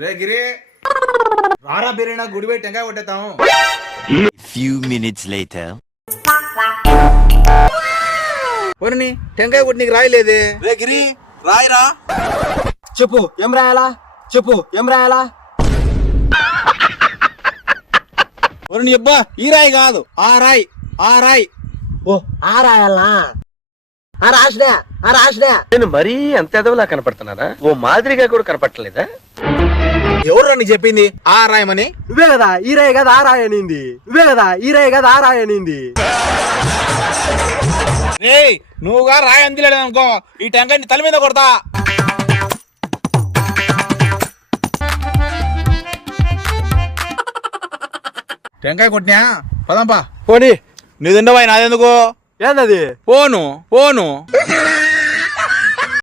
రే గిరి రారా బిర్యానీ గుడి పోయి టెంకాయ కొట్టేస్తాము. Few minutes later. ఒరిని టెంకాయ కొట్టి నీకు రాయలేదే. రే గిరి రాయిరా. చెప్పు ఏం రాయాలా, చెప్పు ఏం రాయాలా. ఒరిని అబ్బా ఈ రాయి కాదు ఆ రాయి, ఆ రాయి. ఓ ఆ రాయాలనా, ఆ రాసినా, ఆ రాసినా. నేను మరీ అంత ఎదవలా కనపడుతున్నారా? ఓ మాదిరిగా కూడా కనపడలేదా? ఎవరు నీకు చెప్పింది ఆ రాయమని? నువ్వే కదా ఈ రాయి కదా ఆ రాయి అనింది, నువ్వే కదా ఈ రాయి కదా ఆ రాయి అనింది. రే నువ్వుగా రాయి అందిలేడు అనుకో ఈ టెంకాయ తల మీద కొడతా. టెంకాయ కొట్టినా పదంపా. పోనీ నీ తిండవాయి నాదెందుకు? ఏందది? పోను పోను.